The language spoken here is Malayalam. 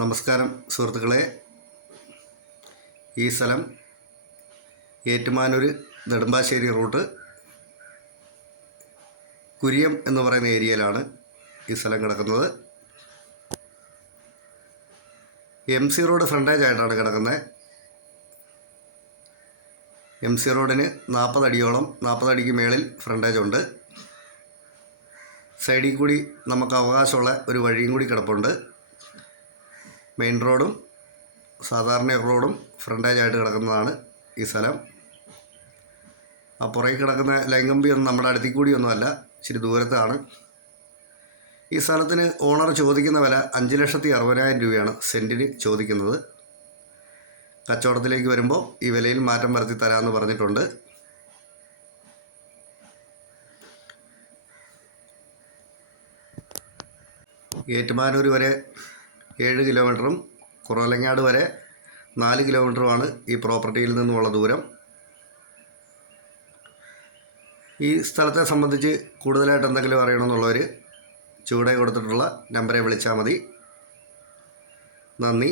നമസ്കാരം സുഹൃത്തുക്കളെ. ഈ സ്ഥലം ഏറ്റുമാനൂർ നെടുമ്പാശ്ശേരി റൂട്ട് കുരിയം എന്ന് പറയുന്ന ഏരിയയിലാണ് ഈ സ്ഥലം കിടക്കുന്നത്. MC റോഡ് ഫ്രണ്ടേജ് ആയിട്ടാണ് കിടക്കുന്നത്. MC റോഡിന് 40 അടിയോളം 40 അടിക്ക് മേളിൽ ഫ്രണ്ടേജ് ഉണ്ട്. സൈഡിൽ കൂടി നമുക്ക് അവകാശമുള്ള ഒരു വഴിയും കൂടി കിടപ്പുണ്ട്. മെയിൻ റോഡും സാധാരണ റോഡും ഫ്രണ്ടേജായിട്ട് കിടക്കുന്നതാണ് ഈ സ്ഥലം. ആ പുറകിൽ കിടക്കുന്ന ലൈൻ കമ്പിയൊന്നും നമ്മുടെ അടുത്തിൽ കൂടിയൊന്നുമല്ല, ഇച്ചിരി ദൂരത്താണ്. ഈ സ്ഥലത്തിന് ഓണർ ചോദിക്കുന്ന വില 5,60,000 രൂപയാണ് സെൻറ്റിന് ചോദിക്കുന്നത്. കച്ചവടത്തിലേക്ക് വരുമ്പോൾ ഈ വിലയിൽ മാറ്റം വരുത്തി തരാമെന്ന് പറഞ്ഞിട്ടുണ്ട്. ഏറ്റുമാനൂർ വരെ 7 കിലോമീറ്ററും കുറവലങ്ങാട് വരെ 4 കിലോമീറ്ററുമാണ് ഈ പ്രോപ്പർട്ടിയിൽ നിന്നുമുള്ള ദൂരം. ഈ സ്ഥലത്തെ സംബന്ധിച്ച് കൂടുതലായിട്ട് എന്തെങ്കിലും അറിയണമെന്നുള്ളവർ ചുവടെ കൊടുത്തിട്ടുള്ള നമ്പറെ വിളിച്ചാൽ മതി. നന്ദി.